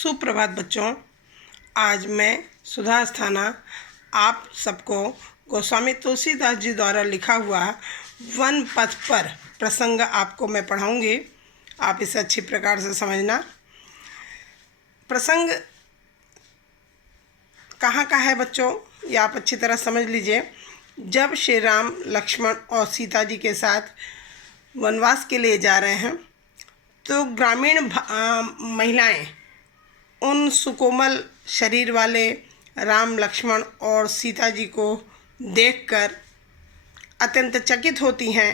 सुप्रभात बच्चों। आज मैं सुधा अस्थाना आप सबको गोस्वामी तुलसीदास जी द्वारा लिखा हुआ वन पथ पर प्रसंग आपको मैं पढ़ाऊंगी। आप इसे अच्छी प्रकार से समझना। प्रसंग कहाँ का है बच्चों, ये आप अच्छी तरह समझ लीजिए। जब श्री राम, लक्ष्मण और सीता जी के साथ वनवास के लिए जा रहे हैं तो ग्रामीण महिलाएं उन सुकोमल शरीर वाले राम, लक्ष्मण और सीता जी को देखकर अत्यंत चकित होती हैं।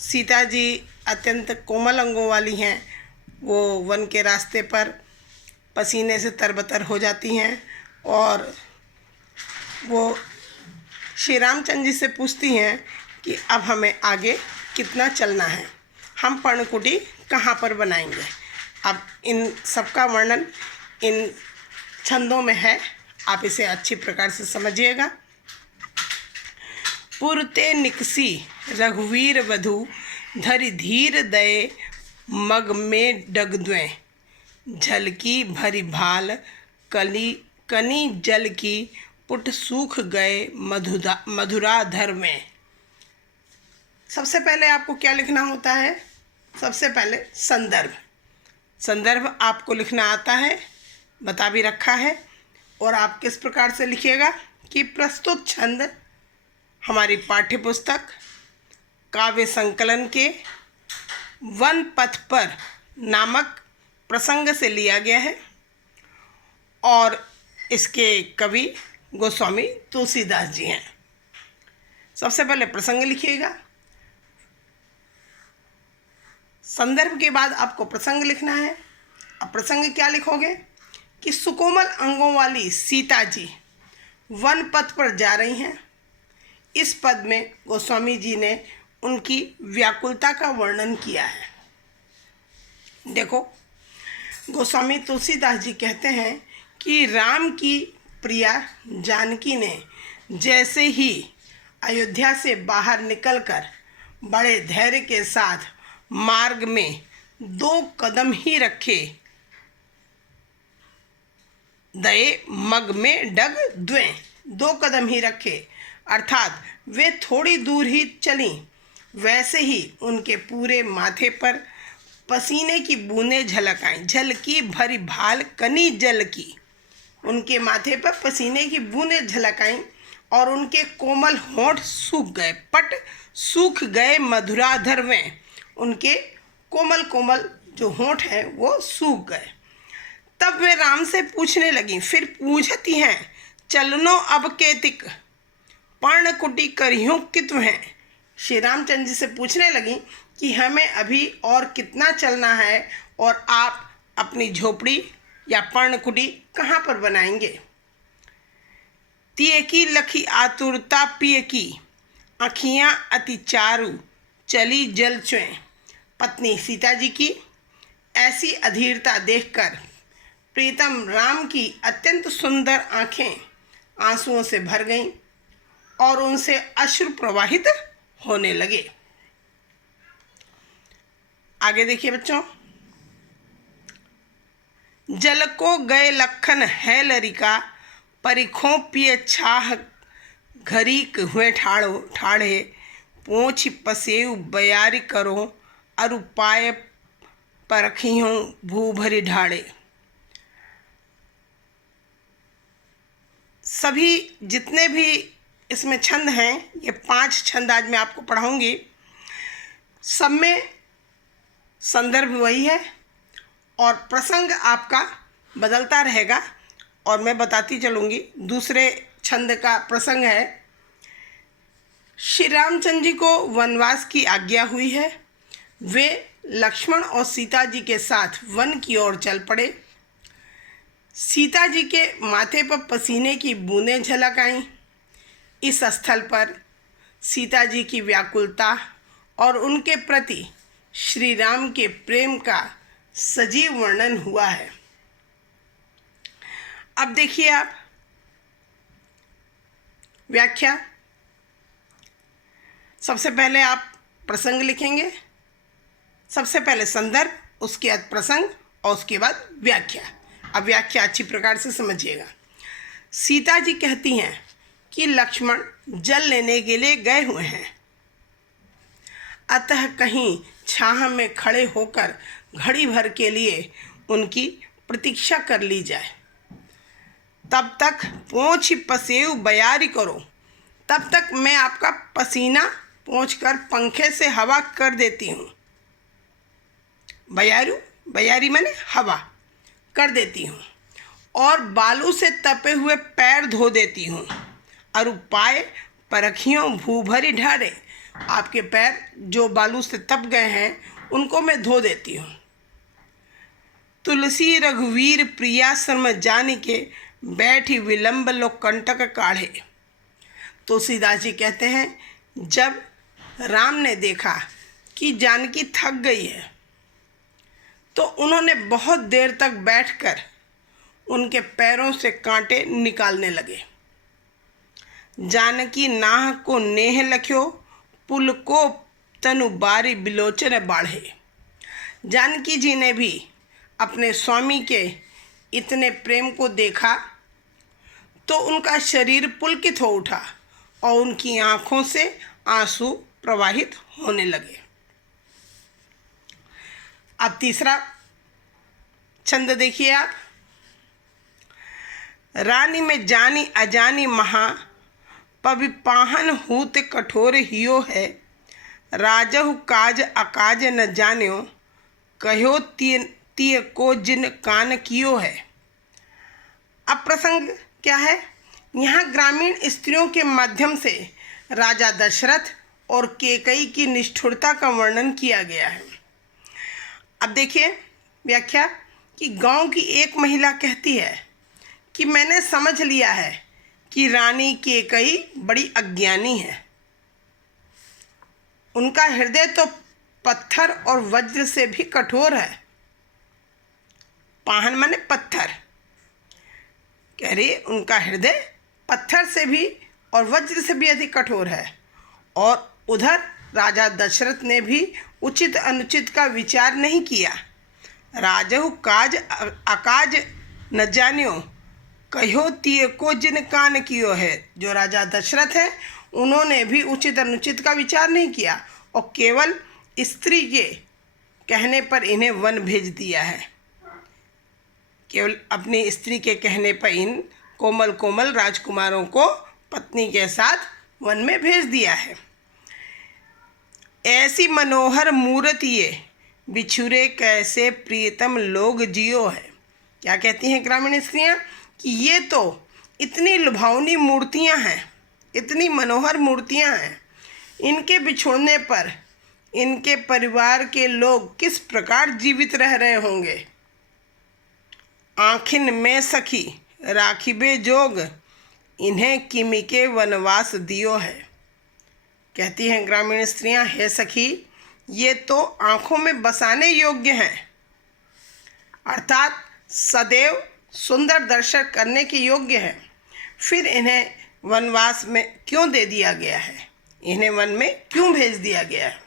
सीता जी अत्यंत कोमल अंगों वाली हैं। वो वन के रास्ते पर पसीने से तरबतर हो जाती हैं और वो श्री रामचंद्र जी से पूछती हैं कि अब हमें आगे कितना चलना है, हम पर्णकुटी कहाँ पर बनाएंगे। अब इन सबका वर्णन इन छंदों में है, आप इसे अच्छी प्रकार से समझिएगा। पुरते निकसी रघुवीर वधु, धरि धीर दये मग में डगद्वें, झलकी भरी भाल कनी जल की, पुट सूख गए मधुराधर में। सबसे पहले आपको क्या लिखना होता है? सबसे पहले संदर्भ आपको लिखना आता है, बता भी रखा है। और आप किस प्रकार से लिखिएगा कि प्रस्तुत छंद हमारी पाठ्य पुस्तक काव्य संकलन के वन पथ पर नामक प्रसंग से लिया गया है और इसके कवि गोस्वामी तुलसीदास जी हैं। सबसे पहले प्रसंग लिखिएगा, संदर्भ के बाद आपको प्रसंग लिखना है। अब प्रसंग क्या लिखोगे कि सुकोमल अंगों वाली सीता जी वन पथ पर जा रही हैं। इस पद में गोस्वामी जी ने उनकी व्याकुलता का वर्णन किया है। देखो, गोस्वामी तुलसीदास जी कहते हैं कि राम की प्रिया जानकी ने जैसे ही अयोध्या से बाहर निकलकर बड़े धैर्य के साथ मार्ग में 2 कदम ही रखे, दये मग में डग द्वें, 2 कदम ही रखे अर्थात वे थोड़ी दूर ही चलीं, वैसे ही उनके पूरे माथे पर पसीने की बूंदें झलक आईं। जल की भरी भाल कनी जल की, उनके माथे पर पसीने की बूंदें झलक आईं और उनके कोमल होंठ सूख गए, पट सूख गए मधुराधर में, उनके कोमल कोमल जो होंठ हैं वो सूख गए। तब वे राम से पूछने लगी, फिर पूछती हैं, चलनो अब केतिक, पर्णकुटी करियों कितु हैं। श्री रामचंद्र जी से पूछने लगी कि हमें अभी और कितना चलना है और आप अपनी झोपड़ी या पर्णकुटी कहाँ पर बनाएंगे। तिये की लखी आतुरता पिए की, आँखियाँ अति चारु चली जल चुएं। पत्नी सीता जी की ऐसी अधीरता देखकर प्रीतम राम की अत्यंत सुंदर आँखें आंसुओं से भर गईं और उनसे अश्रु प्रवाहित होने लगे। आगे देखिए बच्चों, जल को गए लखन है लरिका, परिखों पिए छाह घरीक हुए ठाड़े, पोछ पसेउ बयारी करो, अरु पाए परखियों भू भरी ढाड़े। सभी जितने भी इसमें छंद हैं, ये 5 छंद आज मैं आपको पढ़ाऊंगी। सब में संदर्भ वही है और प्रसंग आपका बदलता रहेगा और मैं बताती चलूँगी। दूसरे छंद का प्रसंग है, श्री रामचंद्र जी को वनवास की आज्ञा हुई है। वे लक्ष्मण और सीता जी के साथ वन की ओर चल पड़े। सीता जी के माथे पर पसीने की बूंदें झलक आईं। इस स्थल पर सीता जी की व्याकुलता और उनके प्रति श्री राम के प्रेम का सजीव वर्णन हुआ है। अब देखिए आप व्याख्या। सबसे पहले आप प्रसंग लिखेंगे, सबसे पहले संदर्भ, उसके बाद प्रसंग और उसके बाद व्याख्या। अब व्याख्या अच्छी प्रकार से समझिएगा। सीता जी कहती हैं कि लक्ष्मण जल लेने के लिए गए हुए हैं, अतः कहीं छाह में खड़े होकर घड़ी भर के लिए उनकी प्रतीक्षा कर ली जाए। तब तक पोंछ पसेव बयारी करो, तब तक मैं आपका पसीना पोंछकर पंखे से हवा कर देती हूँ। बयारी माने हवा कर देती हूँ, और बालू से तपे हुए पैर धो देती हूँ। और पाए परखियों भूभरी ढारे, आपके पैर जो बालू से तप गए हैं उनको मैं धो देती हूँ। तुलसी रघुवीर प्रिया शर्म जानी के, बैठी विलंब लो कंटक काढ़े। तुलसीदास जी कहते हैं, जब राम ने देखा कि जानकी थक गई है तो उन्होंने बहुत देर तक बैठकर उनके पैरों से कांटे निकालने लगे। जानकी नाह को नेह लख्यो, पुल को तनु बारी बिलोचन बाढ़े। जानकी जी ने भी अपने स्वामी के इतने प्रेम को देखा तो उनका शरीर पुलकित हो उठा और उनकी आंखों से आंसू प्रवाहित होने लगे। अब तीसरा छंद देखिए आप। रानी में जानी अजानी महा, पविपाहन हूत कठोर हियो है। राजहु काज अकाज न जान्यो, कहो तिय को जिन कान कियो है। अब प्रसंग क्या है? यहाँ ग्रामीण स्त्रियों के माध्यम से राजा दशरथ और कैकेयी की निष्ठुरता का वर्णन किया गया है। अब देखिए व्याख्या कि गांव की एक महिला कहती है कि मैंने समझ लिया है कि रानी कैकेयी बड़ी अज्ञानी है। उनका हृदय तो पत्थर और वज्र से भी कठोर है। पाहन माने पत्थर, कह रही उनका हृदय पत्थर से भी और वज्र से भी अधिक कठोर है। और उधर राजा दशरथ ने भी उचित अनुचित का विचार नहीं किया। राजहु काज अकाज न जान्यो, कहो तिय को जिन कान कियो है। जो राजा दशरथ है उन्होंने भी उचित अनुचित का विचार नहीं किया और केवल स्त्री के कहने पर इन्हें वन भेज दिया है। केवल अपनी स्त्री के कहने पर इन कोमल कोमल राजकुमारों को पत्नी के साथ वन में भेज दिया है। ऐसी मनोहर मूर्ति ये, बिछुरे कैसे प्रियतम लोग जियो है। क्या कहती हैं ग्रामीण स्त्रियाँ कि ये तो इतनी लुभावनी मूर्तियाँ हैं, इतनी मनोहर मूर्तियाँ हैं, इनके बिछुड़ने पर इनके परिवार के लोग किस प्रकार जीवित रह रहे होंगे। आँखिन में सखी राखिबे जोग, इन्हें किमी के वनवास दियो है। कहती हैं ग्रामीण स्त्रियां, हे सखी ये तो आँखों में बसाने योग्य हैं, अर्थात सदैव सुंदर दर्शन करने के योग्य हैं, फिर इन्हें वनवास में क्यों दे दिया गया है, इन्हें वन में क्यों भेज दिया गया है।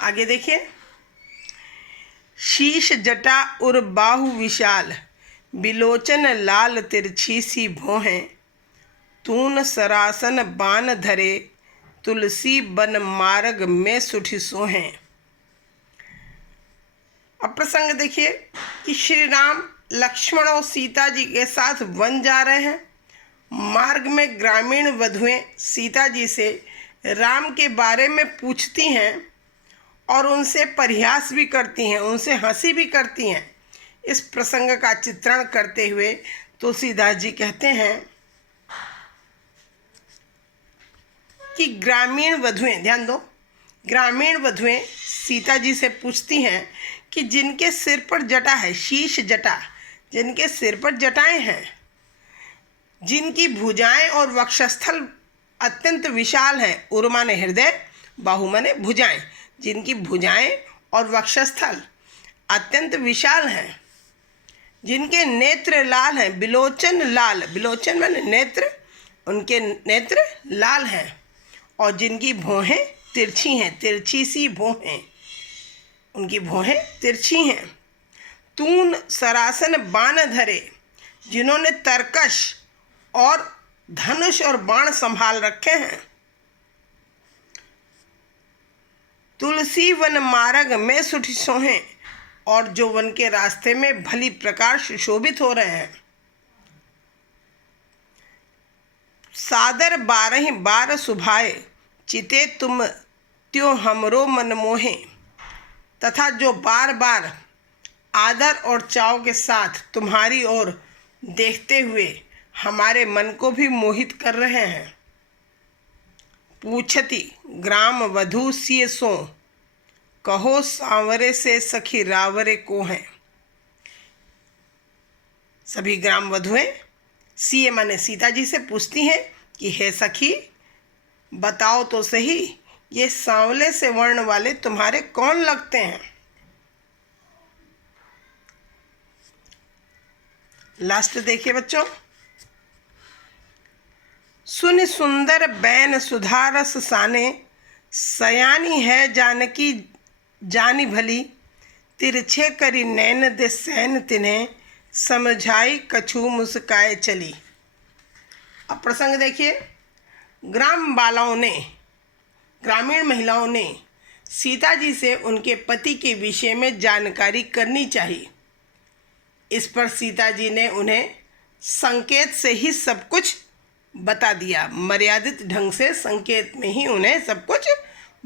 आगे देखिए। शीश जटा उर बाहु विशाल, बिलोचन लाल तिरछी सी भोहें। तून सरासन बान धरे, तुलसी बन मार्ग में सुठी सोहें। अब प्रसंग देखिए कि श्री राम लक्ष्मण और सीता जी के साथ वन जा रहे हैं। मार्ग में ग्रामीण वधुएं सीता जी से राम के बारे में पूछती हैं और उनसे परिहास भी करती हैं, उनसे हंसी भी करती हैं। इस प्रसंग का चित्रण करते हुए तुलसीदास जी कहते हैं कि ग्रामीण वधुएं, ध्यान दो, ग्रामीण वधुएं सीता जी से पूछती हैं कि जिनके सिर पर जटा है, शीश जटा, जिनके सिर पर जटाएं हैं, जिनकी भुजाएं और वक्षस्थल अत्यंत विशाल हैं, उर माने हृदय, बाहु माने भुजाएं, जिनकी भुजाएं और वक्षस्थल अत्यंत विशाल हैं, जिनके नेत्र लाल हैं, बिलोचन लाल, बिलोचन माने नेत्र, उनके नेत्र लाल हैं, और जिनकी भौहें तिरछी हैं, तिरछी सी भौहें, उनकी भौहें तिरछी हैं। तून सरासन बाण धरे, जिन्होंने तरकश और धनुष और बाण संभाल रखे हैं। तुलसी वन मार्ग में सुठ सोहें, और जो वन के रास्ते में भली प्रकार सुशोभित हो रहे हैं। सादर 12 बार सुभाए, चिते तुम त्यों हमरो मन मोहे, तथा जो बार बार आदर और चाव के साथ तुम्हारी ओर देखते हुए हमारे मन को भी मोहित कर रहे हैं। पूछती ग्राम वधू सिय सो, कहो सांवरे से सखी रावरे को हैं। सभी ग्राम वधुएं सीए माने सीता जी से पूछती हैं कि हे सखी, बताओ तो सही, ये सांवले से वर्ण वाले तुम्हारे कौन लगते हैं। लास्ट देखिए बच्चों। सुन सुंदर बैन सुधारस साने, सयानी है जानकी जानी भली, तिरछे करी नैन दे सैन तिन्हें, समझाई कछु मुस्काए चली। अब प्रसंग देखिए। ग्रामीण महिलाओं ने सीता जी से उनके पति के विषय में जानकारी करनी चाहिए। इस पर सीता जी ने उन्हें संकेत से ही सब कुछ बता दिया। मर्यादित ढंग से संकेत में ही उन्हें सब कुछ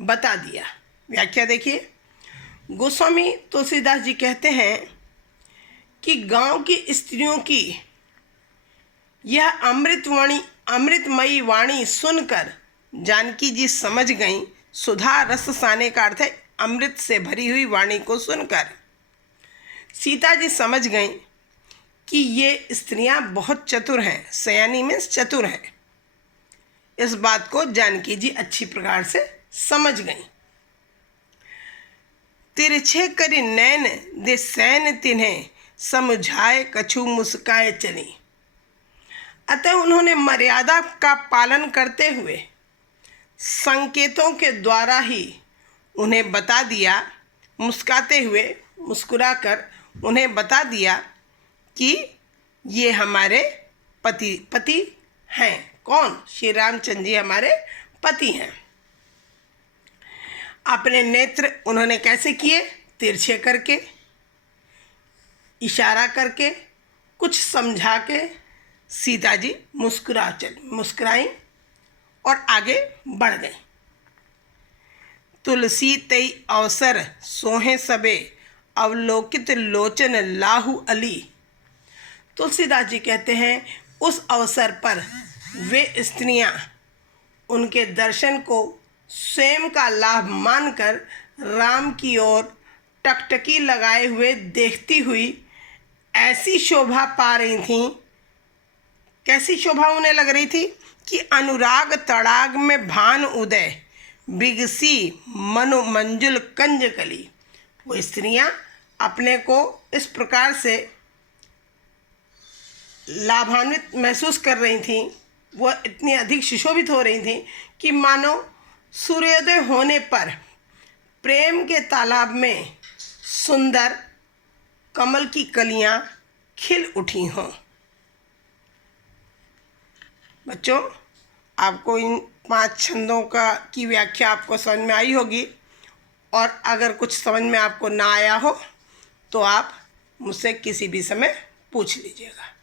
बता दिया। व्याख्या देखिए। गोस्वामी तुलसीदास जी कहते हैं कि गांव की स्त्रियों की यह अमृतमयी वाणी सुनकर जानकी जी समझ गईं। सुधा रस साने का अर्थ है अमृत से भरी हुई वाणी को सुनकर सीता जी समझ गईं कि ये स्त्रियां बहुत चतुर हैं। सयानी मीन्स चतुर हैं। इस बात को जानकी जी अच्छी प्रकार से समझ गईं। तिरछे करी नैन दे सैन तिन्हें, समझाए कछु मुस्काए चली। अतः उन्होंने मर्यादा का पालन करते हुए संकेतों के द्वारा ही उन्हें बता दिया, मुस्काते हुए मुस्कुराकर उन्हें बता दिया कि ये हमारे पति हैं। कौन? श्री रामचंद्र जी हमारे पति हैं। अपने नेत्र उन्होंने कैसे किए? तिरछे करके, इशारा करके, कुछ समझा के सीता जी मुस्कुराई और आगे बढ़ गई। तुलसी तई अवसर सोहे सबे, अवलोकित लोचन लाहू अली। तुलसीदास जी कहते हैं उस अवसर पर वे स्त्रियां उनके दर्शन को स्वयं का लाभ मानकर राम की ओर टकटकी लगाए हुए देखती हुई ऐसी शोभा पा रही थीं। कैसी शोभा उन्हें लग रही थी कि अनुराग तड़ाग में भान उदय, बिगसी मनु मंजुल कंज कली। वो स्त्रियां अपने को इस प्रकार से लाभान्वित महसूस कर रही थीं, वह इतनी अधिक सुशोभित हो रही थीं कि मानो सूर्योदय होने पर प्रेम के तालाब में सुंदर कमल की कलियां खिल उठी हों। बच्चों, आपको इन 5 छंदों की व्याख्या आपको समझ में आई होगी, और अगर कुछ समझ में आपको ना आया हो तो आप मुझसे किसी भी समय पूछ लीजिएगा।